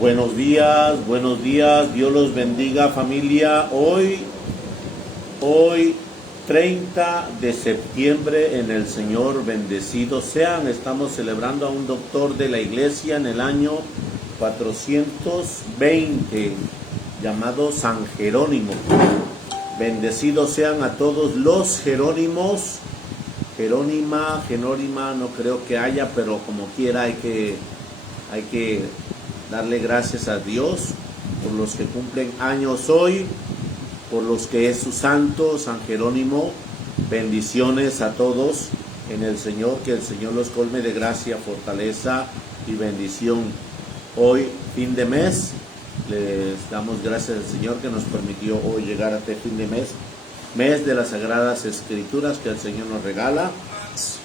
Buenos días, Dios los bendiga familia. Hoy 30 de septiembre en el Señor, bendecidos sean. Estamos celebrando a un doctor de la iglesia en el año 420, llamado San Jerónimo. Bendecidos sean a todos los Jerónimos. Jerónima, no creo que haya, pero como quiera hay que darle gracias a Dios por los que cumplen años hoy, por los que es su santo, San Jerónimo. Bendiciones a todos en el Señor, que el Señor los colme de gracia, fortaleza y bendición. Hoy, fin de mes, les damos gracias al Señor que nos permitió hoy llegar a este fin de mes de las Sagradas Escrituras que el Señor nos regala.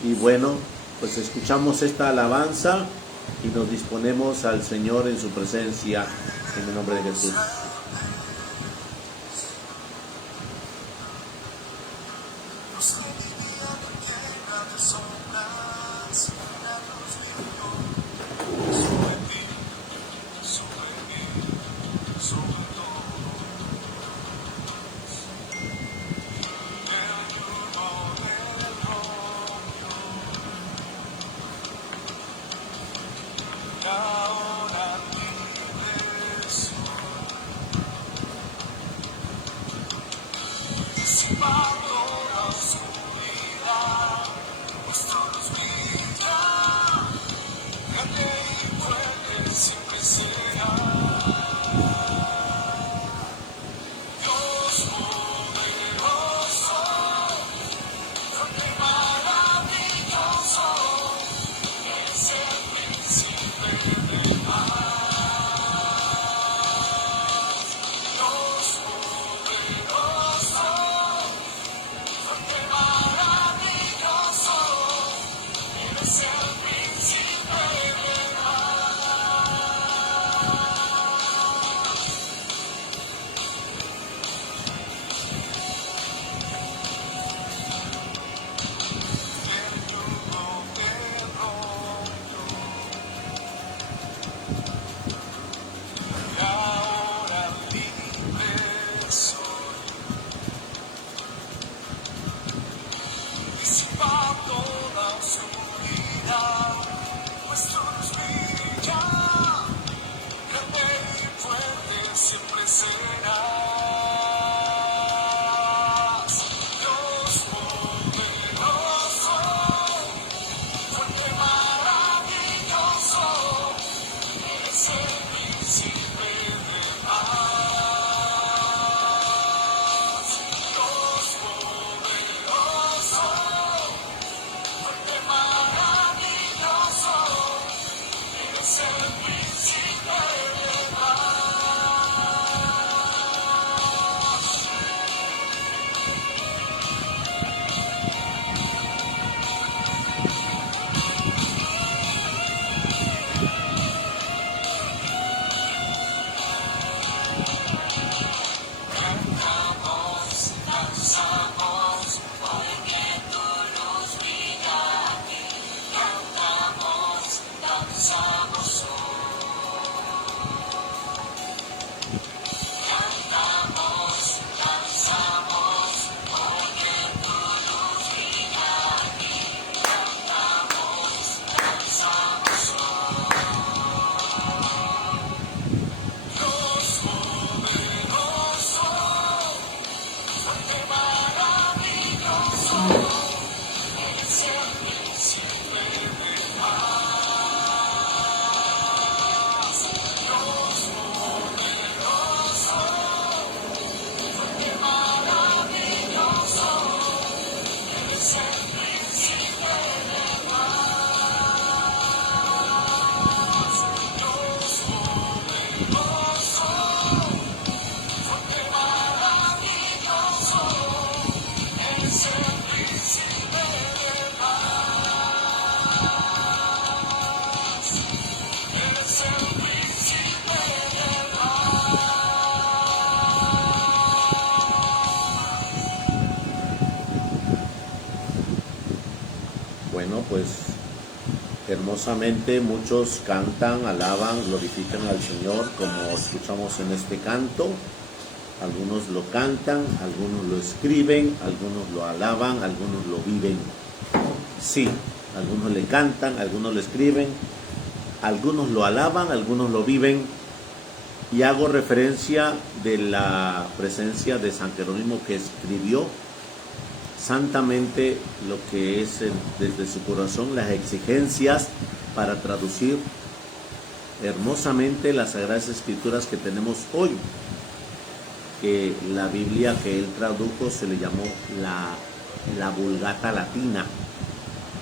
Y bueno, pues escuchamos esta alabanza y nos disponemos al Señor en su presencia, en el nombre de Jesús. hermosamente muchos cantan, alaban, glorifican al Señor, como escuchamos en este canto. Algunos lo cantan, algunos lo escriben, algunos lo alaban, algunos lo viven. Sí, algunos le cantan, algunos lo escriben, algunos lo alaban, algunos lo viven. Y hago referencia de la presencia de San Jerónimo, que escribió santamente lo que es desde su corazón las exigencias para traducir hermosamente las Sagradas Escrituras que tenemos hoy. Que la Biblia que él tradujo se le llamó la Vulgata Latina,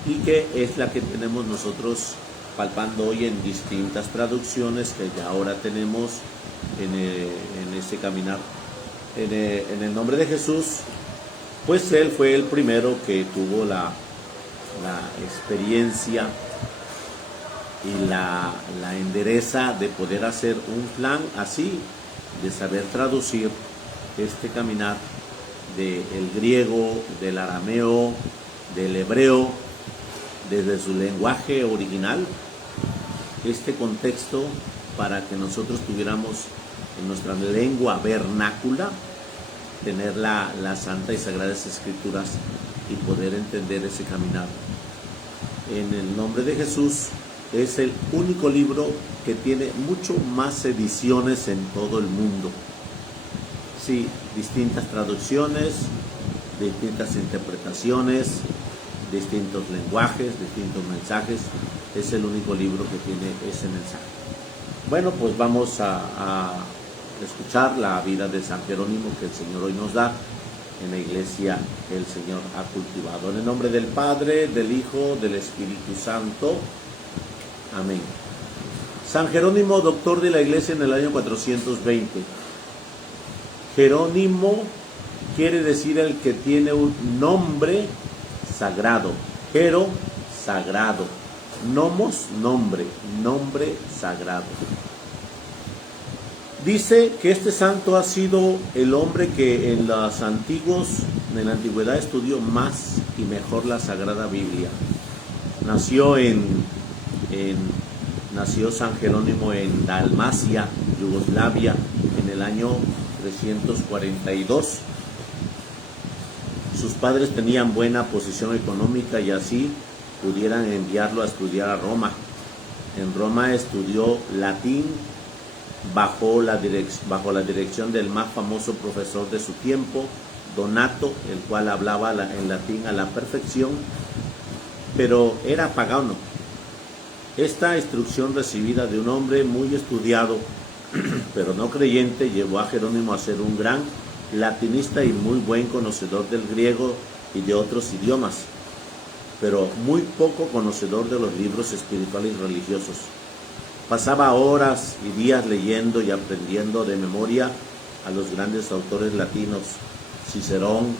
y que es la que tenemos nosotros palpando hoy en distintas traducciones que ya ahora tenemos en este caminar en el nombre de Jesús. Pues él fue el primero que tuvo la experiencia y la endereza de poder hacer un plan así, de saber traducir este caminar del griego, del arameo, del hebreo, desde su lenguaje original, este contexto, para que nosotros tuviéramos en nuestra lengua vernácula, tener las santas y sagradas escrituras y poder entender ese caminar. En el nombre de Jesús es el único libro que tiene mucho más ediciones en todo el mundo. Sí, distintas traducciones, distintas interpretaciones, distintos lenguajes, distintos mensajes. Es el único libro que tiene ese mensaje. Bueno, pues vamos a escuchar la vida de San Jerónimo que el Señor hoy nos da en la iglesia que el Señor ha cultivado. En el nombre del Padre, del Hijo, del Espíritu Santo. Amén. San Jerónimo, doctor de la iglesia en el año 420. Jerónimo quiere decir el que tiene un nombre sagrado. Jero, sagrado. Nomos, nombre. Nombre sagrado. Dice que este santo ha sido el hombre que en la antigüedad estudió más y mejor la Sagrada Biblia. Nació San Jerónimo en Dalmacia, Yugoslavia, en el año 342. Sus padres tenían buena posición económica y así pudieran enviarlo a estudiar a Roma. En Roma estudió latín bajo la dirección del más famoso profesor de su tiempo, Donato, el cual hablaba en latín a la perfección, pero era pagano. Esta instrucción recibida de un hombre muy estudiado, pero no creyente, llevó a Jerónimo a ser un gran latinista y muy buen conocedor del griego y de otros idiomas, pero muy poco conocedor de los libros espirituales y religiosos. Pasaba horas y días leyendo y aprendiendo de memoria a los grandes autores latinos, Cicerón,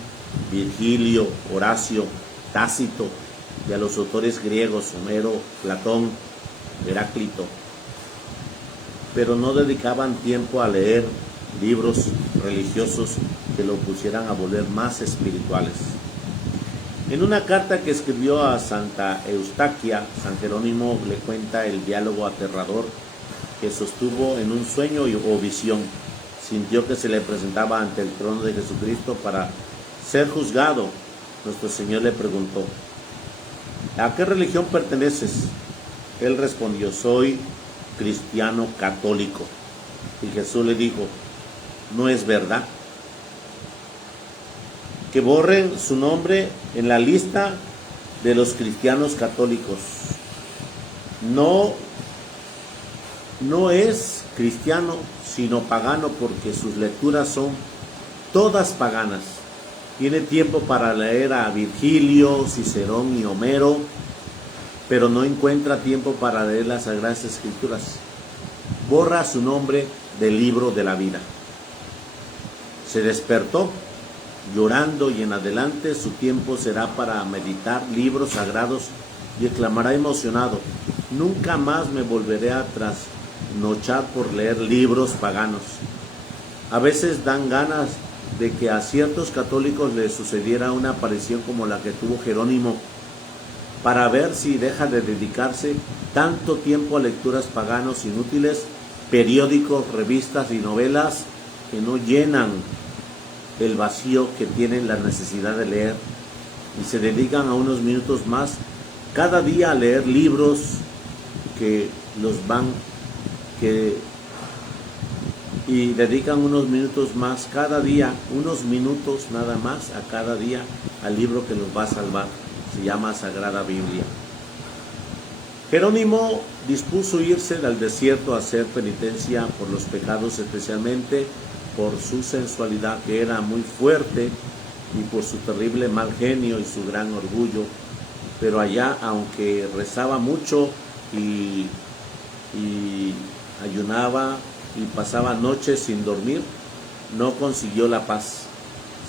Virgilio, Horacio, Tácito, y a los autores griegos, Homero, Platón, Heráclito. Pero no dedicaban tiempo a leer libros religiosos que lo pusieran a volver más espirituales. En una carta que escribió a Santa Eustaquia, San Jerónimo le cuenta el diálogo aterrador que sostuvo en un sueño o visión. Sintió que se le presentaba ante el trono de Jesucristo para ser juzgado. Nuestro Señor le preguntó: ¿a qué religión perteneces? Él respondió: soy cristiano católico. Y Jesús le dijo: ¿no es verdad? Que borren su nombre en la lista de los cristianos católicos. No es cristiano, sino pagano, porque sus lecturas son todas paganas. Tiene tiempo para leer a Virgilio, Cicerón y Homero, pero no encuentra tiempo para leer las Sagradas Escrituras. Borra su nombre del libro de la vida. Se despertó llorando, y en adelante su tiempo será para meditar libros sagrados, y exclamará emocionado: nunca más me volveré a trasnochar por leer libros paganos. A veces dan ganas de que a ciertos católicos les sucediera una aparición como la que tuvo Jerónimo, para ver si deja de dedicarse tanto tiempo a lecturas paganos inútiles, periódicos, revistas y novelas que no llenan el vacío que tienen la necesidad de leer, y se dedican a unos minutos más cada día a leer libros y dedican unos minutos más cada día, unos minutos nada más a cada día al libro que los va a salvar. Se llama Sagrada Biblia. Jerónimo dispuso irse al desierto a hacer penitencia por los pecados, especialmente por su sensualidad, que era muy fuerte, y por su terrible mal genio y su gran orgullo. Pero allá, aunque rezaba mucho y ayunaba y pasaba noches sin dormir, no consiguió la paz.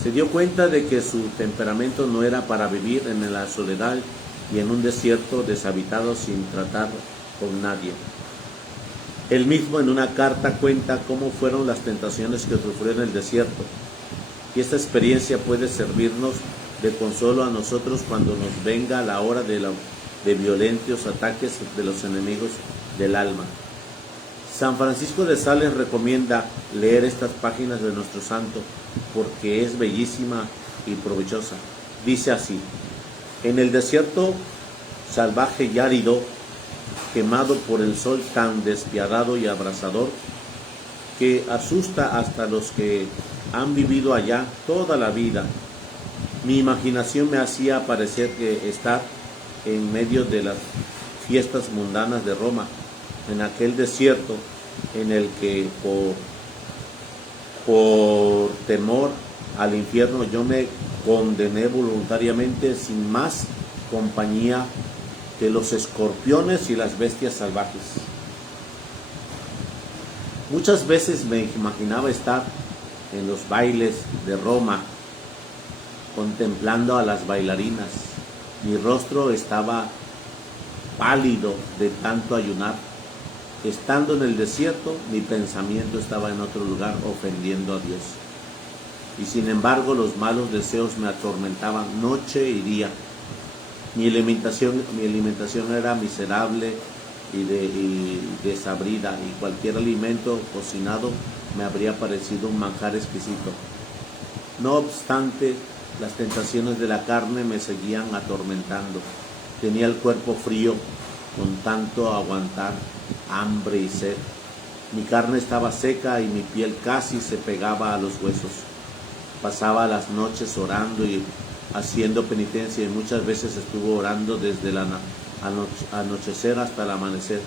Se dio cuenta de que su temperamento no era para vivir en la soledad y en un desierto deshabitado sin tratar con nadie. Él mismo en una carta cuenta cómo fueron las tentaciones que sufrió en el desierto, y esta experiencia puede servirnos de consuelo a nosotros cuando nos venga la hora de violentos ataques de los enemigos del alma. San Francisco de Sales recomienda leer estas páginas de nuestro santo porque es bellísima y provechosa. Dice así: en el desierto salvaje y árido, quemado por el sol tan despiadado y abrasador, que asusta hasta los que han vivido allá toda la vida, mi imaginación me hacía parecer que estar en medio de las fiestas mundanas de Roma, en aquel desierto en el que por temor al infierno yo me condené voluntariamente sin más compañía que los escorpiones y las bestias salvajes. Muchas veces me imaginaba estar en los bailes de Roma, contemplando a las bailarinas. Mi rostro estaba pálido de tanto ayunar. Estando en el desierto, mi pensamiento estaba en otro lugar, ofendiendo a Dios. Y sin embargo, los malos deseos me atormentaban noche y día. Mi alimentación era miserable y desabrida, y cualquier alimento cocinado me habría parecido un manjar exquisito. No obstante, las tentaciones de la carne me seguían atormentando. Tenía el cuerpo frío con tanto aguantar hambre y sed. Mi carne estaba seca y mi piel casi se pegaba a los huesos. Pasaba las noches orando y haciendo penitencia, y muchas veces estuvo orando desde el anochecer hasta el amanecer.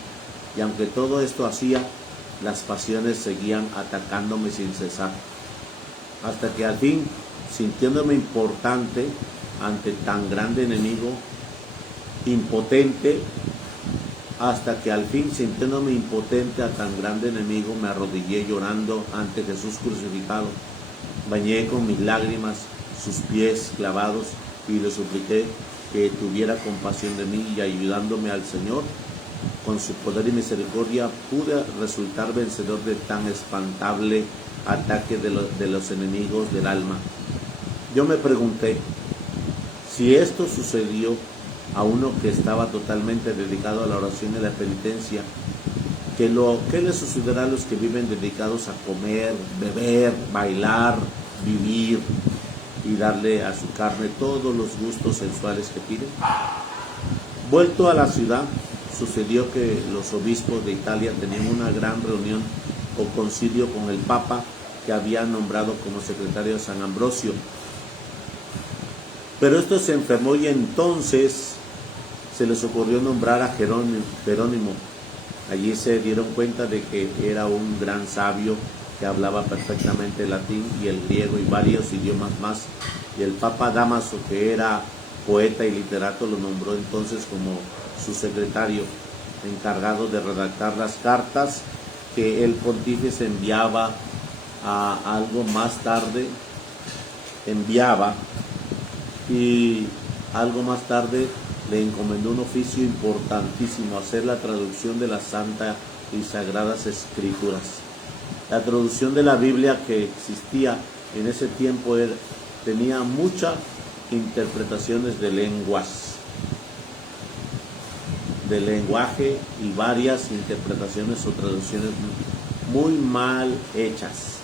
Y aunque todo esto hacía, las pasiones seguían atacándome sin cesar. Hasta que al fin, sintiéndome impotente ante tan grande enemigo, me arrodillé llorando ante Jesús crucificado. Bañé con mis lágrimas sus pies clavados y le supliqué que tuviera compasión de mí, y ayudándome al Señor con su poder y misericordia, pude resultar vencedor de tan espantable ataque de los enemigos del alma. Yo me pregunté, si esto sucedió a uno que estaba totalmente dedicado a la oración y la penitencia, ¿qué le sucederá a los que viven dedicados a comer, beber, bailar, vivir y darle a su carne todos los gustos sensuales que piden? Vuelto a la ciudad, sucedió que los obispos de Italia tenían una gran reunión o concilio con el Papa, que había nombrado como secretario de San Ambrosio. Pero esto se enfermó, y entonces se les ocurrió nombrar a Jerónimo. Allí se dieron cuenta de que era un gran sabio que hablaba perfectamente el latín y el griego y varios idiomas más. Y el Papa Dámaso, que era poeta y literato, lo nombró entonces como su secretario, encargado de redactar las cartas que el pontífice enviaba y algo más tarde le encomendó un oficio importantísimo: hacer la traducción de las Santas y Sagradas Escrituras. La traducción de la Biblia que existía en ese tiempo tenía muchas interpretaciones de lenguas. del lenguaje y varias interpretaciones o traducciones muy mal hechas.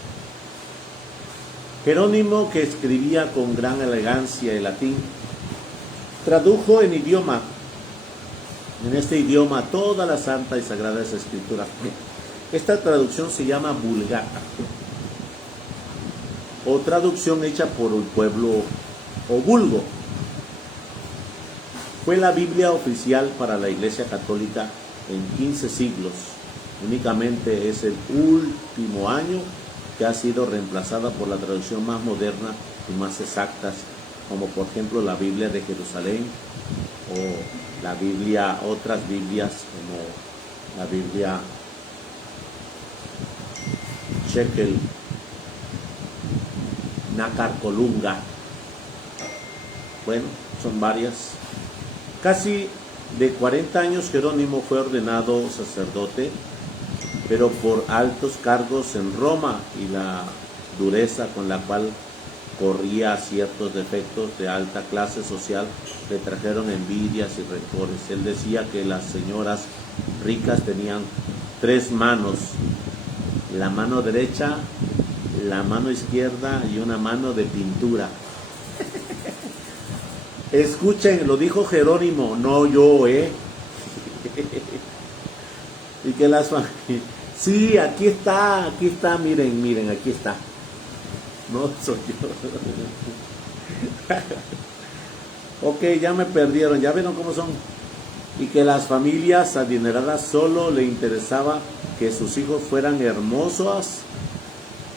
Jerónimo, que escribía con gran elegancia el latín, tradujo en este idioma toda la Santa y Sagrada Escritura. Esta traducción se llama Vulgata, o traducción hecha por el pueblo o vulgo. Fue la Biblia oficial para la Iglesia Católica en 15 siglos. Únicamente es el último año que ha sido reemplazada por la traducción más moderna y más exactas, como por ejemplo la Biblia de Jerusalén o la Biblia, otras Biblias como la Biblia Shekel, Nácar Colunga. Bueno, son varias. Casi de 40 años Jerónimo fue ordenado sacerdote, pero por altos cargos en Roma y la dureza con la cual corría ciertos defectos de alta clase social le trajeron envidias y rencores. Él decía que las señoras ricas tenían 3 manos, la mano derecha, la mano izquierda y una mano de pintura. Escuchen, lo dijo Jerónimo, no yo, Y que las familias... Sí, aquí está, miren, aquí está. No soy yo. Ok, ya me perdieron, ya vieron cómo son. Y que las familias adineradas solo le interesaba que sus hijos fueran hermosos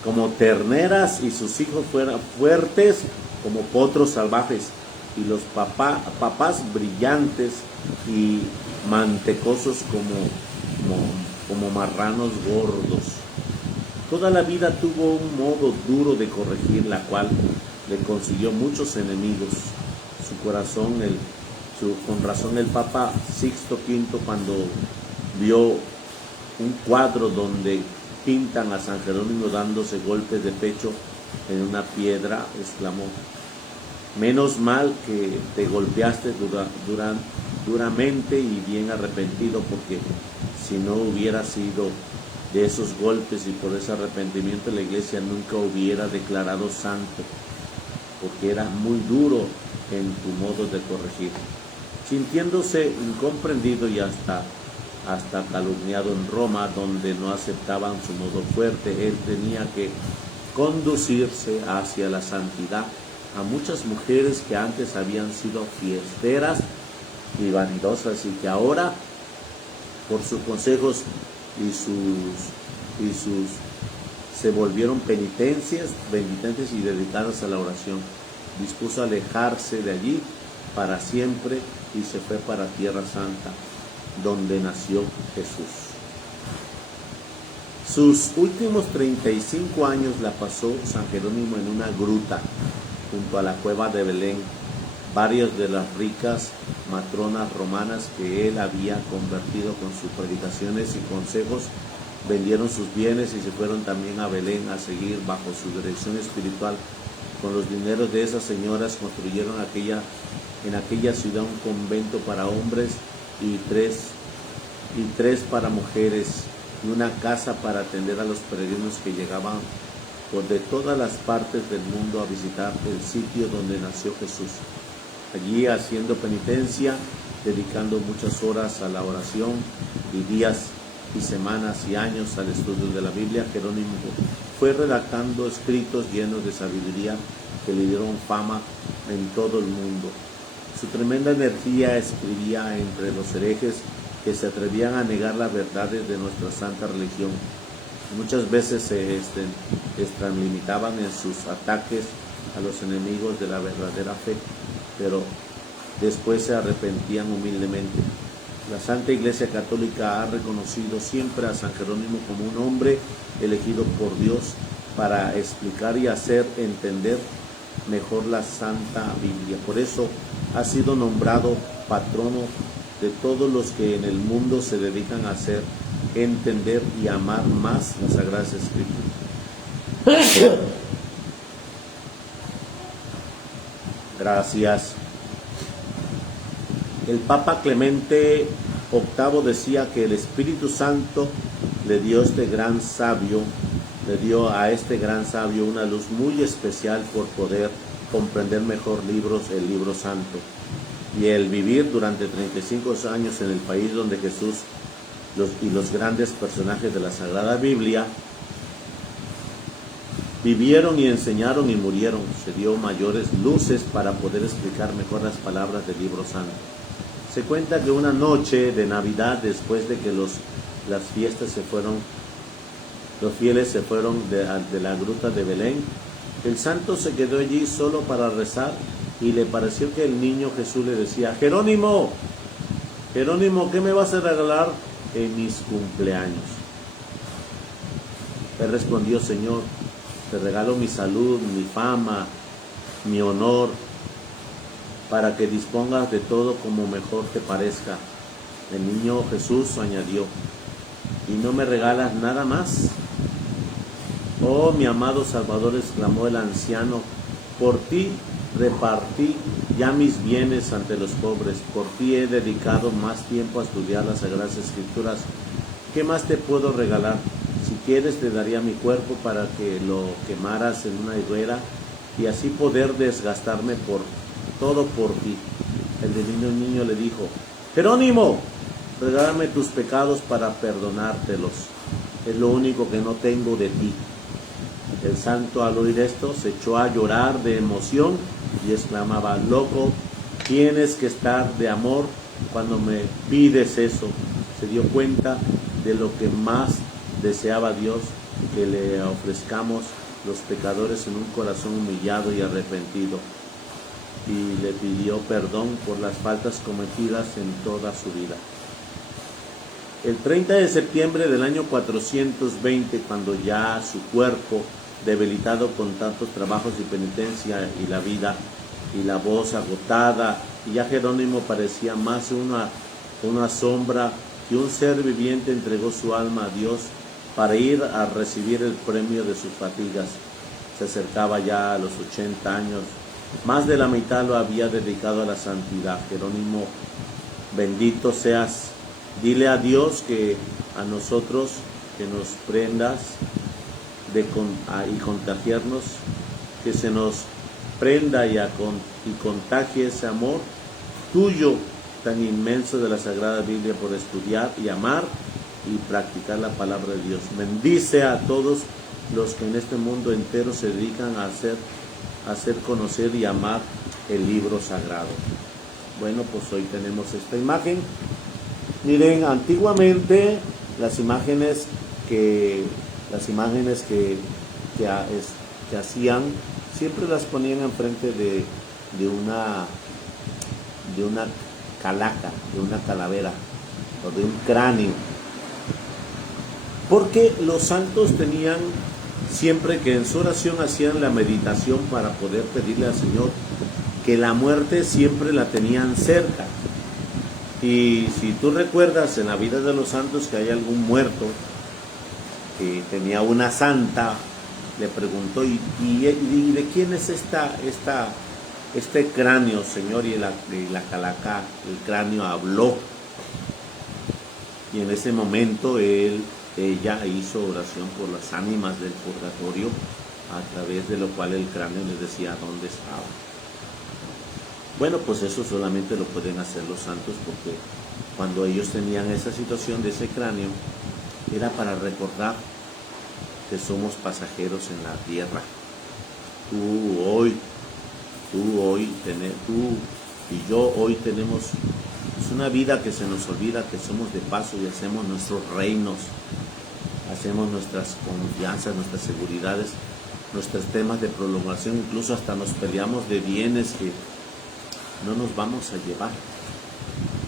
como terneras y sus hijos fueran fuertes como potros salvajes, y los papás brillantes y mantecosos como marranos gordos. Toda la vida tuvo un modo duro de corregir, la cual le consiguió muchos enemigos. Con razón el Papa Sixto V, cuando vio un cuadro donde pintan a San Jerónimo dándose golpes de pecho en una piedra, exclamó: menos mal que te golpeaste duramente y bien arrepentido, porque si no hubiera sido de esos golpes y por ese arrepentimiento, la Iglesia nunca hubiera declarado santo, porque era muy duro en tu modo de corregir. Sintiéndose incomprendido y hasta calumniado en Roma, donde no aceptaban su modo fuerte, él tenía que conducirse hacia la santidad a muchas mujeres que antes habían sido fiesteras y vanidosas, y que ahora, por sus consejos se volvieron penitentes y dedicadas a la oración. Dispuso alejarse de allí para siempre y se fue para Tierra Santa, donde nació Jesús. Sus últimos 35 años la pasó San Jerónimo en una gruta junto a la cueva de Belén. Varias de las ricas matronas romanas que él había convertido con sus predicaciones y consejos vendieron sus bienes y se fueron también a Belén a seguir bajo su dirección espiritual. Con los dineros de esas señoras construyeron en aquella ciudad un convento para hombres y tres para mujeres, y una casa para atender a los peregrinos que llegaban de todas las partes del mundo a visitar el sitio donde nació Jesús. Allí, haciendo penitencia, dedicando muchas horas a la oración y días y semanas y años al estudio de la Biblia, Jerónimo fue redactando escritos llenos de sabiduría que le dieron fama en todo el mundo. Su tremenda energía escribía entre los herejes que se atrevían a negar las verdades de nuestra santa religión. Muchas veces se extralimitaban en sus ataques a los enemigos de la verdadera fe, pero después se arrepentían humildemente. La Santa Iglesia Católica ha reconocido siempre a San Jerónimo como un hombre elegido por Dios para explicar y hacer entender mejor la Santa Biblia. Por eso ha sido nombrado patrono de todos los que en el mundo se dedican a hacer entender y amar más las Sagradas Escrituras. Gracias. El Papa Clemente VIII decía que el Espíritu Santo le dio a este gran sabio una luz muy especial por poder comprender mejor el libro santo. Y el vivir durante 35 años en el país donde Jesús y los grandes personajes de la Sagrada Biblia vivieron y enseñaron y murieron, se dio mayores luces para poder explicar mejor las palabras del libro santo. Se cuenta que una noche de Navidad, después de que las fiestas se fueron, los fieles se fueron de la gruta de Belén, el santo se quedó allí solo para rezar y le pareció que el niño Jesús le decía: Jerónimo, Jerónimo, ¿qué me vas a regalar en mis cumpleaños? Él respondió: Señor, te regalo mi salud, mi fama, mi honor, para que dispongas de todo como mejor te parezca. El niño Jesús añadió: ¿y no me regalas nada más? Oh, mi amado Salvador, exclamó el anciano, por ti repartí ya mis bienes ante los pobres, por ti he dedicado más tiempo a estudiar las Sagradas Escrituras. ¿Qué más te puedo regalar? Si quieres te daría mi cuerpo para que lo quemaras en una hoguera y así poder desgastarme todo por ti. El niño le dijo: Jerónimo, regálame tus pecados para perdonártelos. Es lo único que no tengo de ti. El santo, al oír esto, se echó a llorar de emoción y exclamaba: loco, tienes que estar de amor cuando me pides eso. Se dio cuenta de lo que más deseaba Dios, que le ofrezcamos los pecadores en un corazón humillado y arrepentido, y le pidió perdón por las faltas cometidas en toda su vida. El 30 de septiembre del año 420, cuando ya su cuerpo, debilitado con tantos trabajos y penitencia y la vida y la voz agotada, y ya Jerónimo parecía más una sombra que un ser viviente, entregó su alma a Dios para ir a recibir el premio de sus fatigas. Se acercaba ya a los 80 años, más de la mitad lo había dedicado a la santidad. Jerónimo, bendito seas. Dile a Dios que a nosotros que nos prendas y contagiarnos, que se nos prenda y contagie ese amor tuyo tan inmenso de la Sagrada Biblia por estudiar y amar y practicar la palabra de Dios. Bendice a todos los que en este mundo entero se dedican a hacer conocer y amar el libro sagrado. Bueno, pues hoy tenemos esta imagen. Miren, antiguamente las imágenes que hacían siempre las ponían enfrente de una calaca, de una calavera o de un cráneo, porque los santos tenían siempre que en su oración hacían la meditación para poder pedirle al Señor que la muerte siempre la tenían cerca. Y si tú recuerdas en la vida de los santos que hay algún muerto que tenía una santa, le preguntó: ¿y de quién es este cráneo, Señor? Y la calaca, el cráneo habló. Y en ese momento ella hizo oración por las ánimas del purgatorio, a través de lo cual el cráneo les decía dónde estaba. Bueno, pues eso solamente lo pueden hacer los santos, porque cuando ellos tenían esa situación de ese cráneo, era para recordar que somos pasajeros en la tierra. Tú y yo hoy tenemos una vida que se nos olvida que somos de paso y hacemos nuestros reinos, hacemos nuestras confianzas, nuestras seguridades, nuestros temas de prolongación, incluso hasta nos peleamos de bienes que no nos vamos a llevar.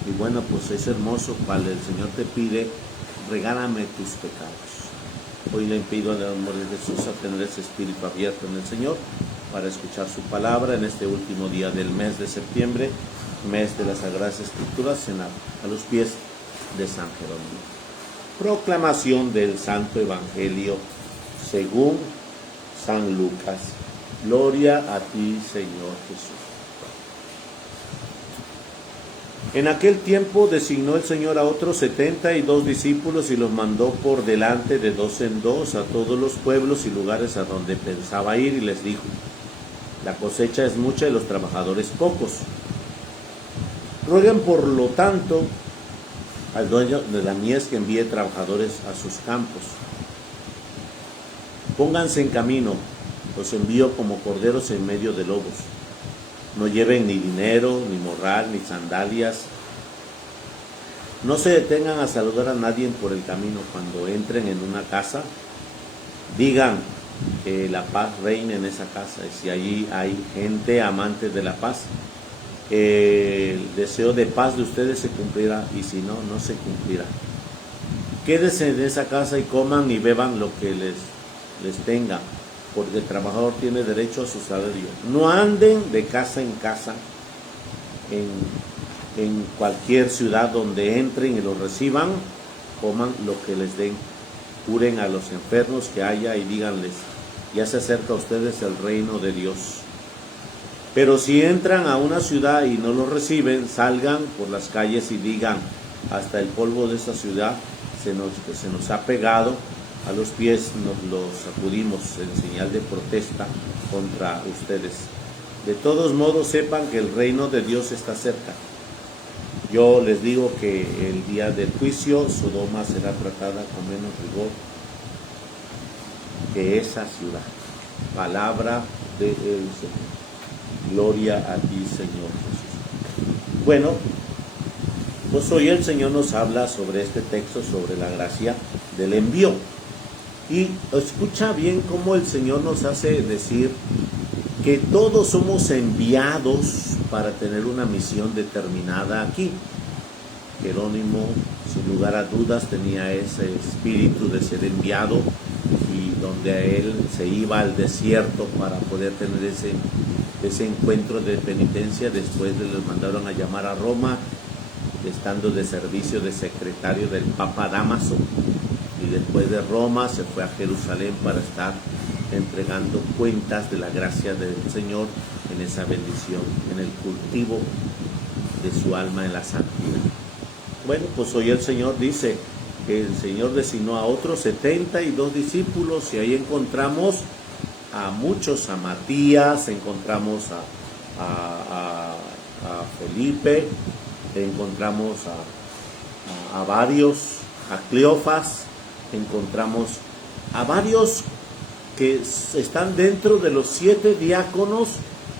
Y bueno, pues es hermoso cuando el Señor te pide: regálame tus pecados. Hoy le pido al amor de Jesús a tener ese espíritu abierto en el Señor para escuchar su palabra en este último día del mes de septiembre, mes de las Sagradas Escrituras, a los pies de San Jerónimo. Proclamación del Santo Evangelio según San Lucas. Gloria a ti, Señor Jesús. En aquel tiempo designó el Señor a otros 72 discípulos y los mandó por delante de dos en dos a todos los pueblos y lugares a donde pensaba ir, y les dijo: la cosecha es mucha y los trabajadores pocos. Rueguen por lo tanto al dueño de la mies que envíe trabajadores a sus campos. Pónganse en camino, los envío como corderos en medio de lobos. No lleven ni dinero, ni morral, ni sandalias. No se detengan a saludar a nadie por el camino. Cuando entren en una casa, digan que la paz reine en esa casa. Y si allí hay gente amante de la paz, el deseo de paz de ustedes se cumplirá, y si no, no se cumplirá. Quédense en esa casa y coman y beban lo que les tenga, porque el trabajador tiene derecho a su salario. No anden de casa en casa en cualquier ciudad donde entren y los reciban. Coman lo que les den, curen a los enfermos que haya y díganles: ya se acerca a ustedes el reino de Dios. Pero si entran a una ciudad y no los reciben, salgan por las calles y digan: hasta el polvo de esta ciudad se nos ha pegado a los pies, nos los sacudimos en señal de protesta contra ustedes. De todos modos, sepan que el reino de Dios está cerca. Yo les digo que el día del juicio, Sodoma será tratada con menos rigor que esa ciudad. Palabra del Señor. Gloria a ti, Señor Jesús. Bueno, pues hoy el Señor nos habla sobre este texto, sobre la gracia del envío. Y escucha bien cómo el Señor nos hace decir que todos somos enviados para tener una misión determinada aquí. Jerónimo, sin lugar a dudas, tenía ese espíritu de ser enviado, y donde él se iba al desierto para poder tener ese encuentro de penitencia. Después les mandaron a llamar a Roma, estando de servicio de secretario del Papa Dámaso, y después de Roma se fue a Jerusalén para estar entregando cuentas de la gracia del Señor en esa bendición, en el cultivo de su alma en la santidad. Bueno, pues hoy el Señor dice que el Señor designó a otros 72 discípulos, y ahí encontramos a muchos: a Matías, encontramos a Felipe, encontramos a varios, a Cleofas, encontramos a varios que están dentro de los 7 diáconos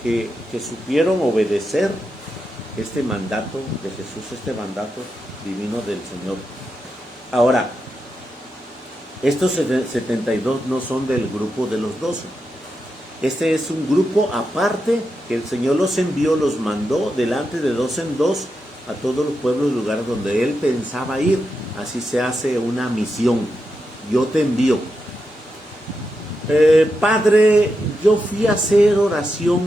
que supieron obedecer este mandato de Jesús, este mandato divino del Señor. Ahora, estos 72 no son del grupo de los 12. Este es un grupo aparte que el Señor los envió, los mandó delante de dos en dos a todos los pueblos y lugares donde Él pensaba ir. Así se hace una misión. Yo te envío. Padre, yo fui a hacer oración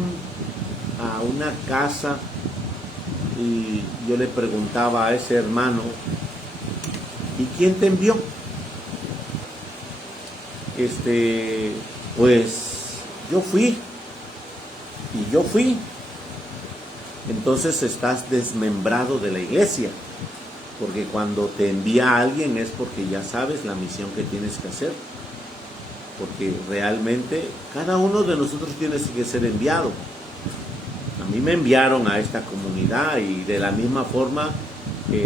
a una casa y yo le preguntaba a ese hermano: ¿y quién te envió? Pues yo fui. Y yo fui. Entonces estás desmembrado de la iglesia, porque cuando te envía a alguien es porque ya sabes la misión que tienes que hacer, porque realmente cada uno de nosotros tiene que ser enviado. A mí me enviaron a esta comunidad, y de la misma forma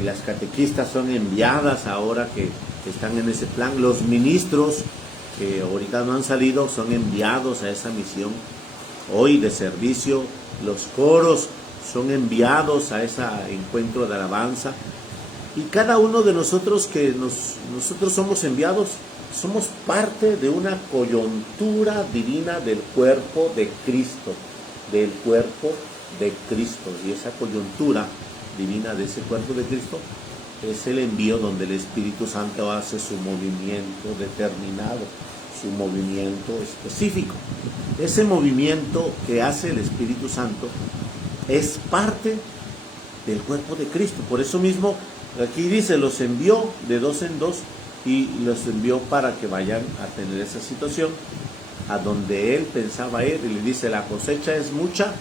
las catequistas son enviadas ahora que están en ese plan. Los ministros que ahorita no han salido son enviados a esa misión hoy de servicio. Los coros son enviados a ese encuentro de alabanza, y cada uno de nosotros nosotros somos enviados, somos parte de una coyuntura divina del cuerpo de Cristo, del cuerpo de Cristo. Y esa coyuntura divina de ese cuerpo de Cristo es el envío, donde el Espíritu Santo hace su movimiento determinado, su movimiento específico. Ese movimiento que hace el Espíritu Santo es parte del cuerpo de Cristo. Por eso mismo aquí dice: los envió de dos en dos, y los envió para que vayan a tener esa situación a donde Él pensaba ir. Y le dice: la cosecha es mucha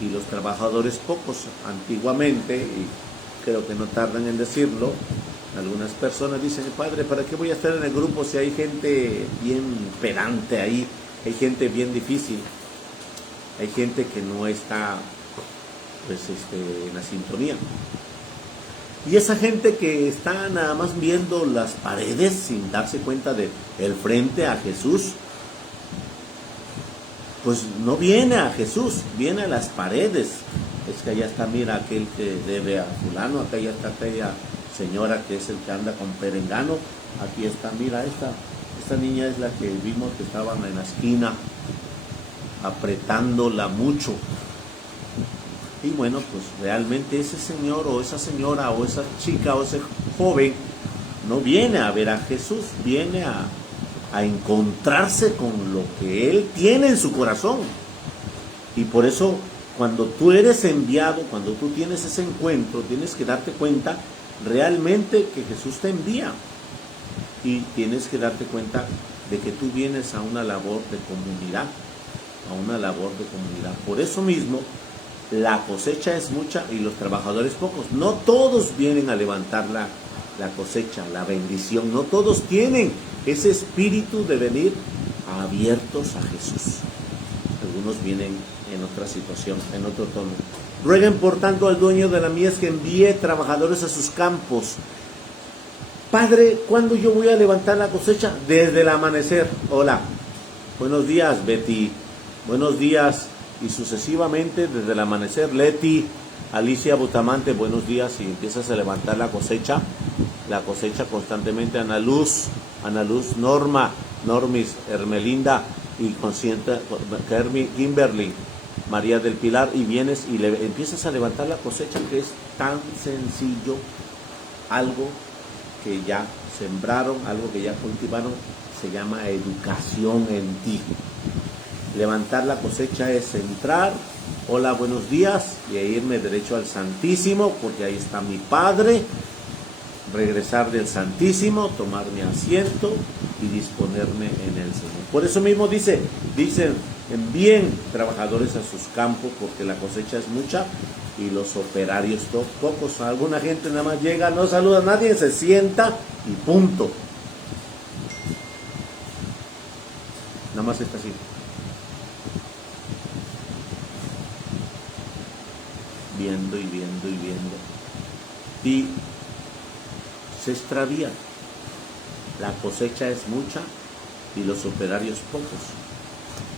y los trabajadores pocos. Antiguamente, y creo que no tardan en decirlo. Algunas personas dicen, padre, ¿para qué voy a estar en el grupo si hay gente bien pedante ahí? Hay gente bien difícil. Hay gente que no está pues, en la sintonía. Y esa gente que está nada más viendo las paredes sin darse cuenta de el frente a Jesús, pues no viene a Jesús, viene a las paredes. Es que allá está, mira, aquel que debe a fulano, acá ya está aquella señora que es el que anda con perengano, aquí está, mira, esta niña es la que vimos que estaban en la esquina apretándola mucho. Y bueno, pues realmente ese señor o esa señora o esa chica o ese joven no viene a ver a Jesús, viene a encontrarse con lo que Él tiene en su corazón. Y por eso, cuando tú eres enviado, cuando tú tienes ese encuentro, tienes que darte cuenta realmente que Jesús te envía. Y tienes que darte cuenta de que tú vienes a una labor de comunidad, a una labor de comunidad. Por eso mismo, la cosecha es mucha y los trabajadores pocos. No todos vienen a levantar la cosecha, la bendición. No todos tienen ese espíritu de venir abiertos a Jesús. Algunos vienen en otra situación, en otro tono. Rueguen por tanto al dueño de la mies que envíe trabajadores a sus campos. Padre, ¿cuándo yo voy a levantar la cosecha? Desde el amanecer. Hola, buenos días Betty, buenos días, y sucesivamente desde el amanecer. Leti, Alicia Butamante, buenos días, y empiezas a levantar la cosecha constantemente. Ana Luz, Normis, Hermelinda y Consciente, Kimberly, María del Pilar, y vienes y le empiezas a levantar la cosecha, que es tan sencillo, algo que ya sembraron, algo que ya cultivaron, se llama educación en ti. Levantar la cosecha es entrar, hola, buenos días, y irme derecho al Santísimo, porque ahí está mi Padre, regresar del Santísimo, tomar mi asiento y disponerme en el Señor. Por eso mismo dicen, envíen trabajadores a sus campos, porque la cosecha es mucha y los operarios pocos. Alguna gente nada más llega, no saluda a nadie, se sienta y punto. Nada más está así. Viendo y viendo y viendo. Y se extravía. La cosecha es mucha y los operarios pocos.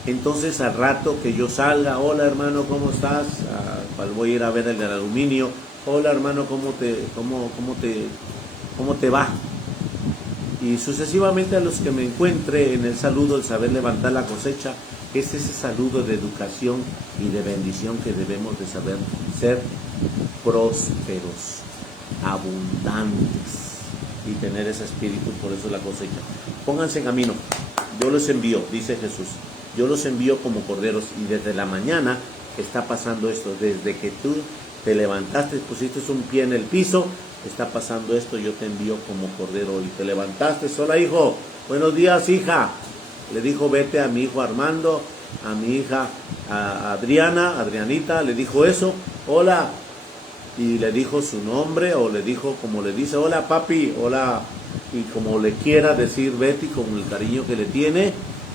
Entonces al rato que yo salga, hola hermano, ¿cómo estás? Voy a ir a ver el del aluminio. Hola hermano, ¿cómo te va? Y sucesivamente a los que me encuentre en el saludo, el saber levantar la cosecha, es ese saludo de educación y de bendición que debemos de saber ser prósperos, abundantes y tener ese espíritu. Por eso la cosecha. Pónganse en camino, yo los envío, dice Jesús, yo los envío como corderos. Y desde la mañana está pasando esto, desde que tú te levantaste, pusiste un pie en el piso, está pasando esto, yo te envío como cordero. Y te levantaste, hola hijo, buenos días hija, le dijo vete a mi hijo Armando, a mi hija a Adrianita, le dijo eso, hola, y le dijo su nombre, o le dijo como le dice, hola papi, hola, y como le quiera decir Betty, con el cariño que le tiene.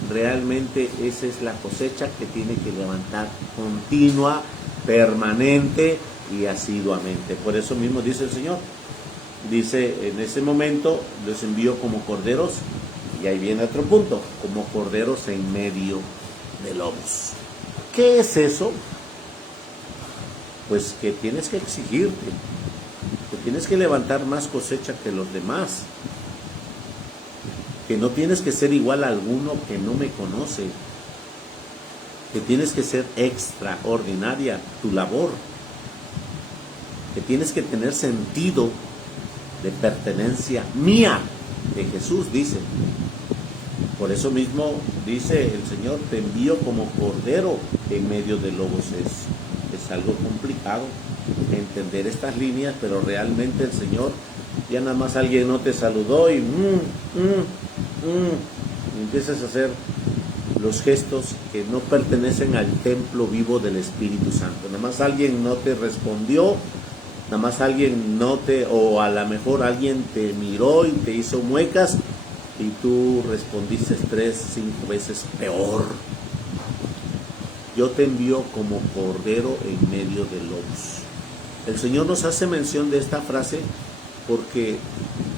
Realmente esa es la cosecha que tiene que levantar continua, permanente y asiduamente. Por eso mismo dice el Señor, dice en ese momento los envío como corderos. Y ahí viene otro punto, como corderos en medio de lobos. ¿Qué es eso? Pues que tienes que exigirte, que tienes que levantar más cosecha que los demás, que no tienes que ser igual a alguno que no me conoce, que tienes que ser extraordinaria tu labor, que tienes que tener sentido de pertenencia mía, que Jesús dice. Por eso mismo dice el Señor, te envío como cordero en medio de lobos. Es algo complicado entender estas líneas, pero realmente el Señor, ya nada más alguien no te saludó y empiezas a hacer los gestos que no pertenecen al templo vivo del Espíritu Santo. Nada más alguien no te respondió nada más alguien no te, o a lo mejor alguien te miró y te hizo muecas y tú respondiste 3, 5 veces peor. Yo te envío como cordero en medio de lobos. El Señor nos hace mención de esta frase porque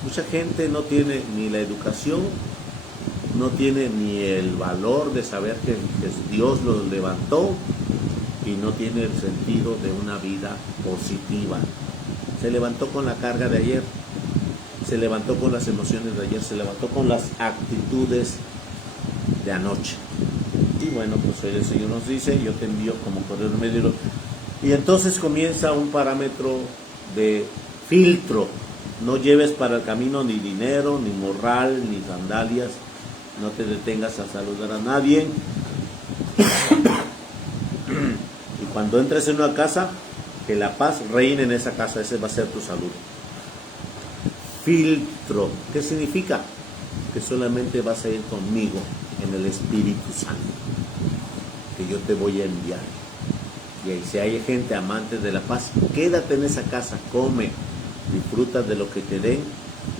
mucha gente no tiene ni la educación, no tiene ni el valor de saber que Dios los levantó y no tiene el sentido de una vida positiva. Se levantó con la carga de ayer, se levantó con las emociones de ayer, se levantó con las actitudes de anoche. Y bueno, pues hoy el Señor nos dice, yo te envío como cordero en medio de lobos. Y entonces comienza un parámetro de filtro. No lleves para el camino ni dinero, ni morral, ni sandalias. No te detengas a saludar a nadie. Y cuando entres en una casa, que la paz reine en esa casa. Ese va a ser tu salud. Filtro. ¿Qué significa? Que solamente vas a ir conmigo en el Espíritu Santo, que yo te voy a enviar. Y ahí, si hay gente amante de la paz, quédate en esa casa, come, disfruta de lo que te den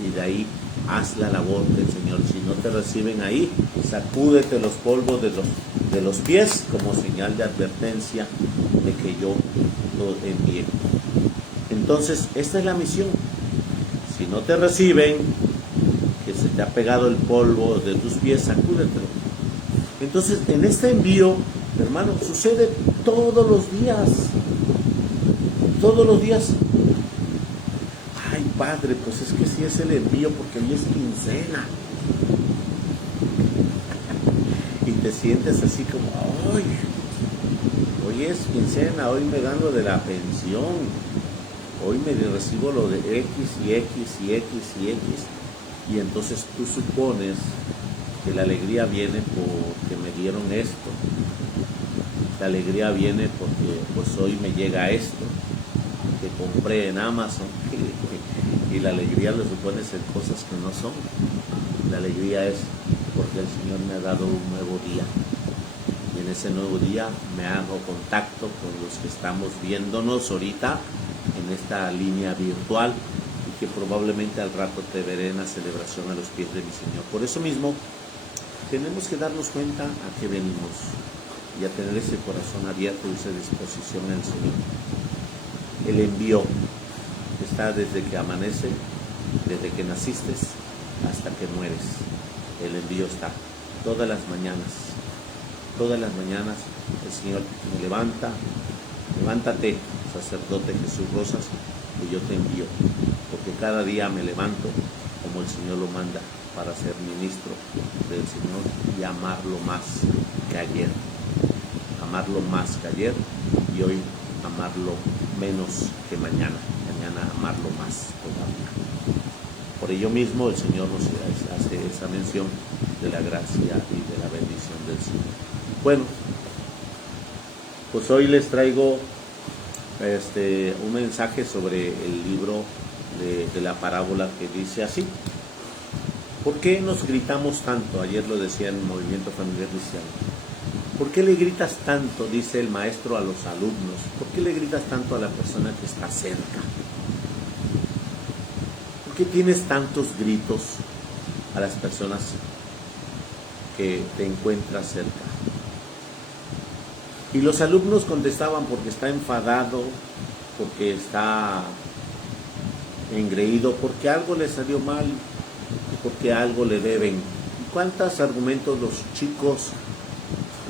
y de ahí haz la labor del Señor. Si no te reciben ahí, sacúdete los polvos de los pies como señal de advertencia de que yo lo envié. Entonces, esta es la misión. Si no te reciben, que se te ha pegado el polvo de tus pies, sacúdetelo. Entonces, en este envío, hermano, sucede todos los días. Todos los días. Ay, Padre, pues es que sí es el envío porque hoy es quincena. Y te sientes así como, ay, hoy es quincena, hoy me gano de la pensión. Hoy me recibo lo de X y X y X y X. Y entonces tú supones que la alegría viene porque me dieron esto. La alegría viene porque pues hoy me llega esto que compré en Amazon. Y la alegría lo supones en cosas que no son. La alegría es porque el Señor me ha dado un nuevo día. Y en ese nuevo día me hago contacto con los que estamos viéndonos ahorita en esta línea virtual y que probablemente al rato te veré en la celebración a los pies de mi Señor. Por eso mismo tenemos que darnos cuenta a qué venimos y a tener ese corazón abierto y esa disposición al Señor. El envío está desde que amanece, desde que naciste hasta que mueres. El envío está todas las mañanas. Todas las mañanas el Señor me levanta. Levántate, sacerdote Jesús Rosas, que yo te envío. Porque cada día me levanto como el Señor lo manda para ser ministro del Señor y amarlo más que ayer. Amarlo más que ayer y hoy amarlo menos que mañana. Mañana amarlo más todavía. Por ello mismo el Señor nos hace esa mención de la gracia y de la bendición del Señor. Bueno, pues hoy les traigo un mensaje sobre el libro de la parábola que dice así. ¿Por qué nos gritamos tanto? Ayer lo decía en el Movimiento Familiar Cristiano. ¿Por qué le gritas tanto? Dice el maestro a los alumnos. ¿Por qué le gritas tanto a la persona que está cerca? ¿Por qué tienes tantos gritos a las personas que te encuentras cerca? Y los alumnos contestaban porque está enfadado, porque está engreído, porque algo le salió mal, porque algo le deben. ¿Y cuántos argumentos los chicos,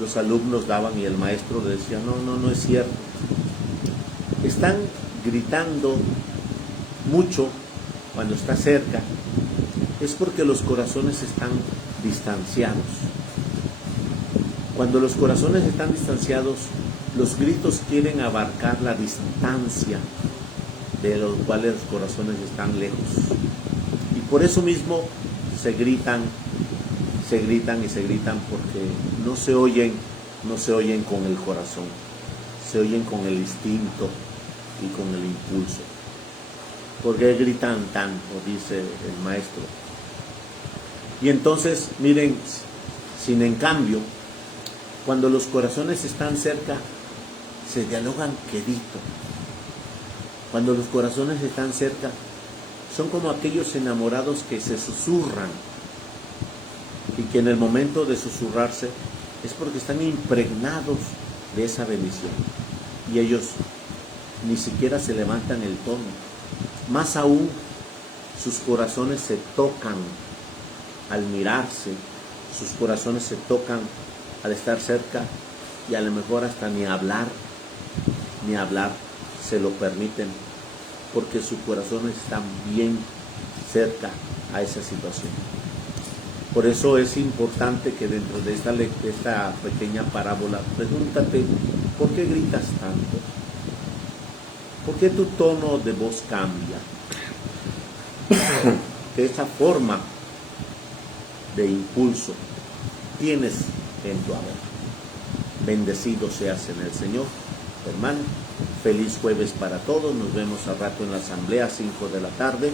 los alumnos daban y el maestro le decía, no es cierto? Están gritando mucho cuando está cerca, es porque los corazones están distanciados. Cuando los corazones están distanciados, los gritos quieren abarcar la distancia de los cuales los corazones están lejos. Y por eso mismo se gritan porque no se oyen con el corazón, se oyen con el instinto y con el impulso. ¿Por qué gritan tanto? Dice el maestro. Y entonces, miren, sin en cambio, cuando los corazones están cerca, se dialogan quedito. Cuando los corazones están cerca, son como aquellos enamorados que se susurran y que en el momento de susurrarse es porque están impregnados de esa bendición y ellos ni siquiera se levantan el tono. Más aún, sus corazones se tocan al mirarse, sus corazones se tocan al estar cerca y a lo mejor hasta ni hablar se lo permiten porque sus corazones están bien cerca a esa situación. Por eso es importante que dentro de esta pequeña parábola, pregúntate, ¿por qué gritas tanto? ¿Por qué tu tono de voz cambia? De esa forma de impulso tienes en tu haber. Bendecido seas en el Señor, hermano. Feliz jueves para todos. Nos vemos al rato en la asamblea, 5 de la tarde,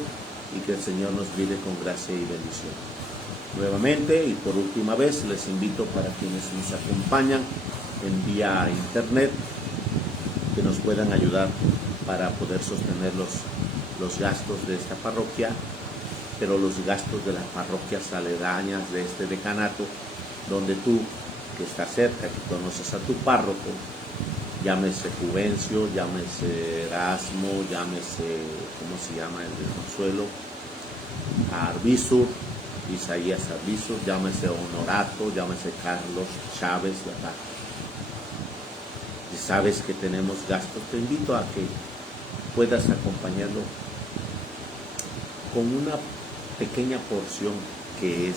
y que el Señor nos guíe con gracia y bendición. Nuevamente y por última vez les invito para quienes nos acompañan en vía internet que nos puedan ayudar para poder sostener los gastos de esta parroquia, pero los gastos de las parroquias aledañas de este decanato, donde tú que estás cerca, que conoces a tu párroco, llámese Juvencio, llámese Erasmo, llámese, ¿cómo se llama el de Consuelo? Arbizur, Isaías Arbizur, llámese Honorato, llámese Carlos Chávez, ¿verdad? Si sabes que tenemos gastos, te invito a que puedas acompañarlo con una pequeña porción que es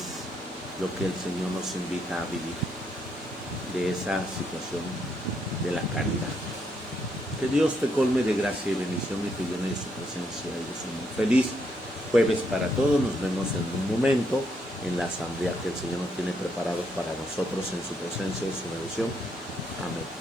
lo que el Señor nos invita a vivir de esa situación de la caridad. Que Dios te colme de gracia y bendición y te llene de su presencia y de su amor. Feliz jueves para todos. Nos vemos en un momento en la asamblea que el Señor nos tiene preparados para nosotros en su presencia y su bendición. Amén.